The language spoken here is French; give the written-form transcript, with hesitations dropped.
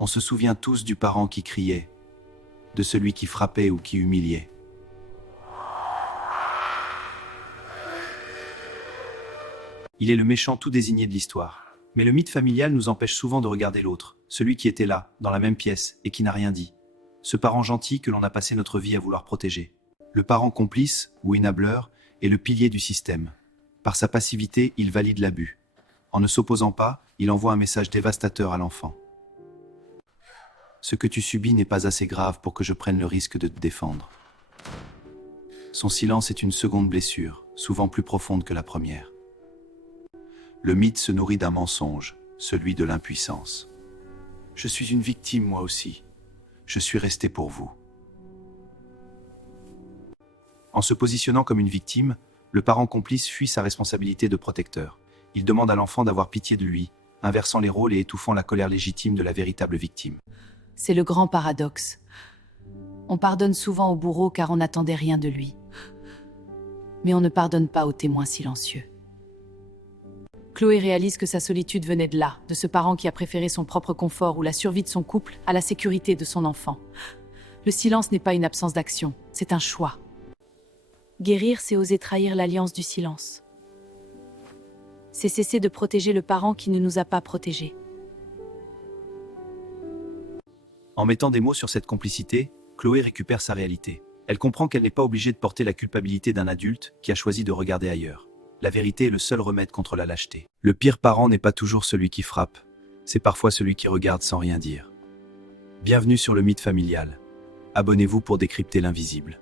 On se souvient tous du parent qui criait, de celui qui frappait ou qui humiliait. Il est le méchant tout désigné de l'histoire. Mais le mythe familial nous empêche souvent de regarder l'autre, celui qui était là, dans la même pièce, et qui n'a rien dit. Ce parent gentil que l'on a passé notre vie à vouloir protéger. Le parent complice, ou enableur, est le pilier du système. Par sa passivité, il valide l'abus. En ne s'opposant pas, il envoie un message dévastateur à l'enfant. Ce que tu subis n'est pas assez grave pour que je prenne le risque de te défendre. Son silence est une seconde blessure, souvent plus profonde que la première. Le mythe se nourrit d'un mensonge, celui de l'impuissance. Je suis une victime moi aussi. Je suis resté pour vous. En se positionnant comme une victime, le parent complice fuit sa responsabilité de protecteur. Il demande à l'enfant d'avoir pitié de lui, inversant les rôles et étouffant la colère légitime de la véritable victime. C'est le grand paradoxe. On pardonne souvent au bourreau car on n'attendait rien de lui. Mais on ne pardonne pas au témoin silencieux. Chloé réalise que sa solitude venait de là, de ce parent qui a préféré son propre confort ou la survie de son couple à la sécurité de son enfant. Le silence n'est pas une absence d'action, c'est un choix. Guérir, c'est oser trahir l'alliance du silence. C'est cesser de protéger le parent qui ne nous a pas protégés. En mettant des mots sur cette complicité, Chloé récupère sa réalité. Elle comprend qu'elle n'est pas obligée de porter la culpabilité d'un adulte qui a choisi de regarder ailleurs. La vérité est le seul remède contre la lâcheté. Le pire parent n'est pas toujours celui qui frappe, c'est parfois celui qui regarde sans rien dire. Bienvenue sur le mythe familial. Abonnez-vous pour décrypter l'invisible.